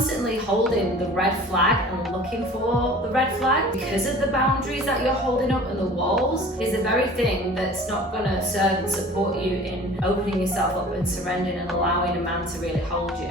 constantly holding the red flag and looking for the red flag because of the boundaries that you're holding up and the walls is the very thing that's not going to serve and support you in opening yourself up and surrendering and allowing a man to really hold you.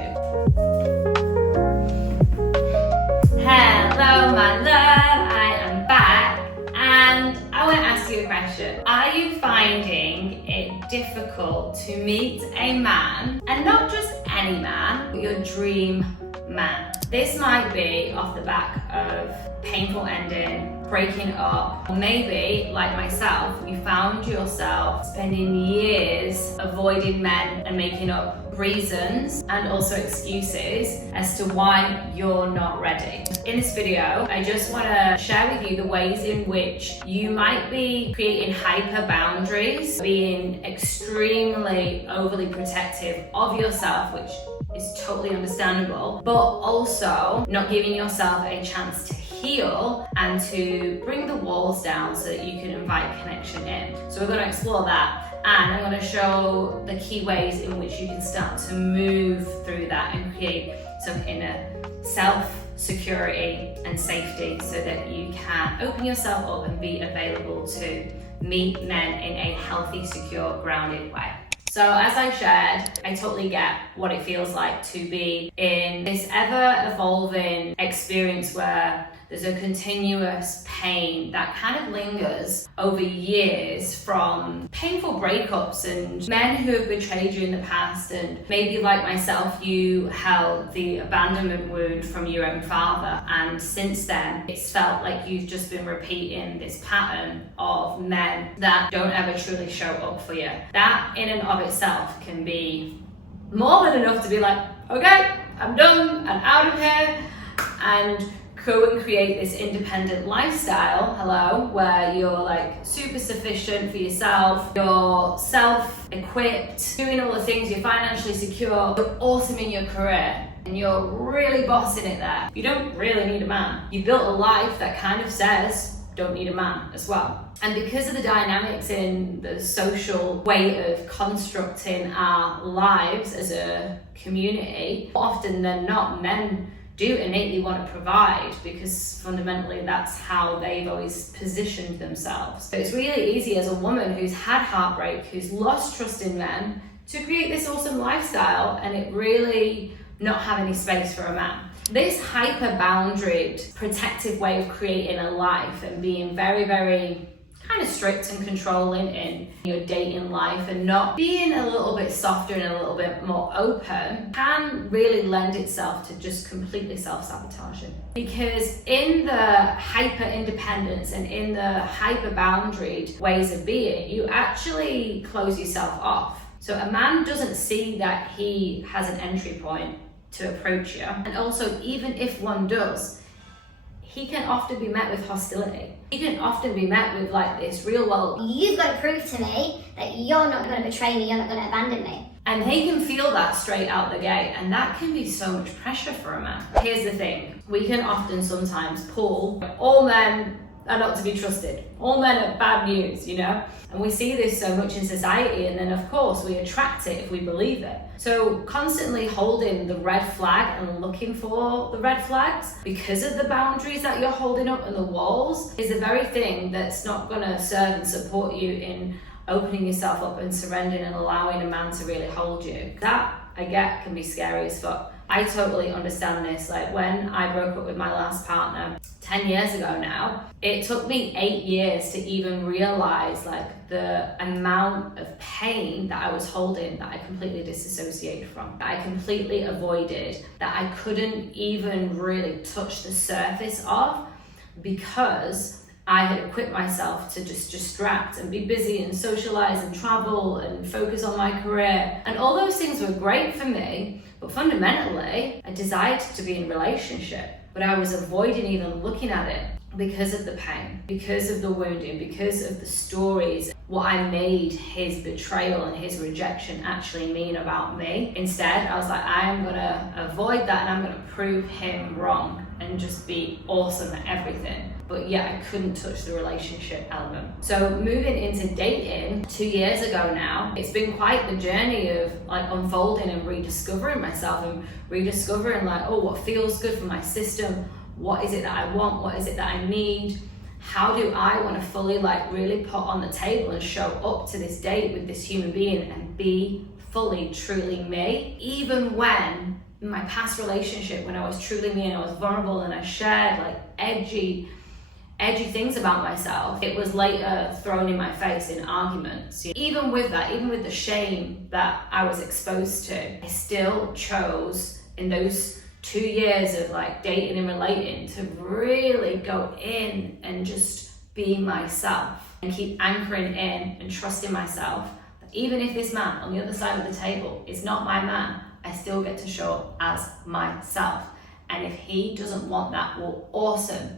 Hello, my love, I am back and I want to ask you a question. Are you finding it difficult to meet a man, and not just any man, but your dream man? This might be off the back of painful ending, breaking up, or maybe, like myself, you found yourself spending years avoiding men and making up reasons and also excuses as to why you're not ready. In this video, I just want to share with you the ways in which you might be creating hyper boundaries, being extremely overly protective of yourself, which is totally understandable, but also not giving yourself a chance to heal and to bring the walls down so that you can invite connection in. So we're going to explore that. And I'm going to show the key ways in which you can start to move through that and create some inner self-security and safety so that you can open yourself up and be available to meet men in a healthy, secure, grounded way. So as I shared, I totally get what it feels like to be in this ever-evolving experience where there's a continuous pain that kind of lingers over years from painful breakups and men who have betrayed you in the past, and maybe like myself, you held the abandonment wound from your own father, and since then it's felt like you've just been repeating this pattern of men that don't ever truly show up for you. That in and of itself can be more than enough to be like, okay, I'm done, I'm out of here, and go and create this independent lifestyle, where you're like super sufficient for yourself, you're self-equipped, doing all the things, you're financially secure, you're awesome in your career, and you're really bossing it there. You don't really need a man. You built a life that kind of says, don't need a man as well. And because of the dynamics in the social way of constructing our lives as a community, often than not, men do innately want to provide because fundamentally that's how they've always positioned themselves. So it's really easy as a woman who's had heartbreak, who's lost trust in men, to create this awesome lifestyle and it really not have any space for a man. This hyper-boundaried, protective way of creating a life and being very, very kind of strict and controlling in your dating life and not being a little bit softer and a little bit more open can really lend itself to just completely self-sabotaging. Because in the hyper-independence and in the hyper-boundaried ways of being, you actually close yourself off. So a man doesn't see that he has an entry point to approach you. And also, even if one does, he can often be met with hostility. He can often be met with like this real, well, you've got to prove to me that you're not going to betray me, you're not going to abandon me. And he can feel that straight out the gate, and that can be so much pressure for a man. Here's the thing, we can often sometimes pull, all men are not to be trusted. All men are bad news, you know? And we see this so much in society, and then of course we attract it if we believe it. So constantly holding the red flag and looking for the red flags because of the boundaries that you're holding up and the walls is the very thing that's not gonna serve and support you in opening yourself up and surrendering and allowing a man to really hold you. That, I get, can be scary as fuck. I totally understand this. Like when I broke up with my last partner 10 years ago now, it took me 8 years to even realize like the amount of pain that I was holding that I completely disassociated from, that I completely avoided, that I couldn't even really touch the surface of because I had equipped myself to just distract and be busy and socialize and travel and focus on my career. And all those things were great for me, but fundamentally, I desired to be in a relationship, but I was avoiding even looking at it. because of the pain, because of the wounding, because of the stories, what I made his betrayal and his rejection actually mean about me. Instead, I was like, I am gonna avoid that and I'm gonna prove him wrong and just be awesome at everything. But yeah, I couldn't touch the relationship element. So moving into dating 2 years ago now, it's been quite the journey of like unfolding and rediscovering myself and rediscovering like, oh, what feels good for my system? What is it that I want? What is it that I need? How do I want to fully like really put on the table and show up to this date with this human being and be fully, truly me? Even when in my past relationship, when I was truly me and I was vulnerable and I shared like edgy things about myself, it was later thrown in my face in arguments. Even with that, even with the shame that I was exposed to, I still chose in those 2 years of like dating and relating to really go in and just be myself and keep anchoring in and trusting myself that even if this man on the other side of the table is not my man, I still get to show up as myself. And if he doesn't want that, well, awesome.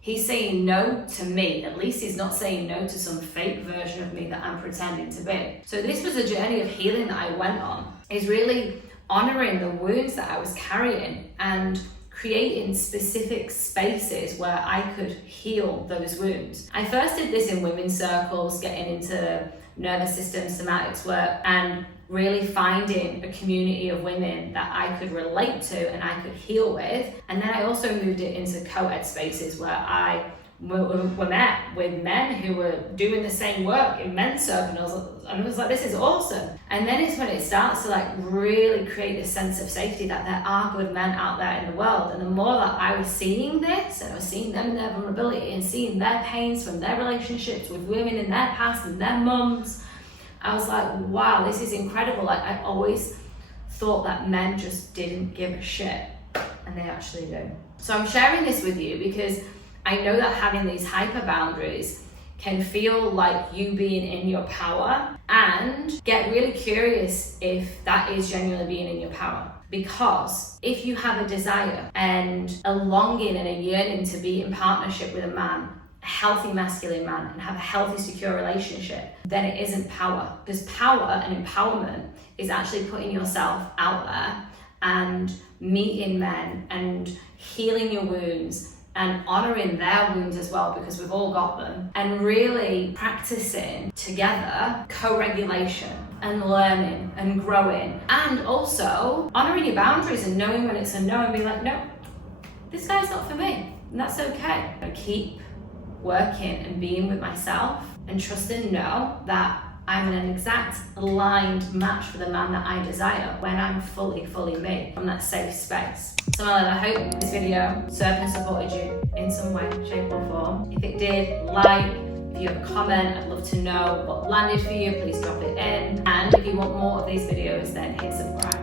He's saying no to me. At least he's not saying no to some fake version of me that I'm pretending to be. So this was a journey of healing that I went on, is really honoring the wounds that I was carrying and creating specific spaces where I could heal those wounds. I first did this in women's circles, getting into nervous system somatics work and really finding a community of women that I could relate to and I could heal with. And then I also moved it into co-ed spaces where I were met with men who were doing the same work in men's circles, and I was like, this is awesome. And then it's when it starts to like really create this sense of safety that there are good men out there in the world. And the more that I was seeing this, and I was seeing them in their vulnerability and seeing their pains from their relationships with women in their past and their mums, I was like, wow, this is incredible. Like I always thought that men just didn't give a shit, and they actually do. So I'm sharing this with you because I know that having these hyper boundaries can feel like you being in your power, and get really curious if that is genuinely being in your power. Because if you have a desire and a longing and a yearning to be in partnership with a man, a healthy masculine man, and have a healthy, secure relationship, then it isn't power. Because power and empowerment is actually putting yourself out there and meeting men and healing your wounds and honoring their wounds as well, because we've all got them, and really practicing together co-regulation and learning and growing, and also honoring your boundaries and knowing when it's a no and being like, no, this guy's not for me, and that's okay. I keep working and being with myself and trusting and know that I'm an exact aligned match for the man that I desire when I'm fully me from that safe space. So I hope this video served and supported you in some way, shape or form. If it did, like. If you have a comment, I'd love to know what landed for you, please drop it in. And if you want more of these videos, then hit subscribe.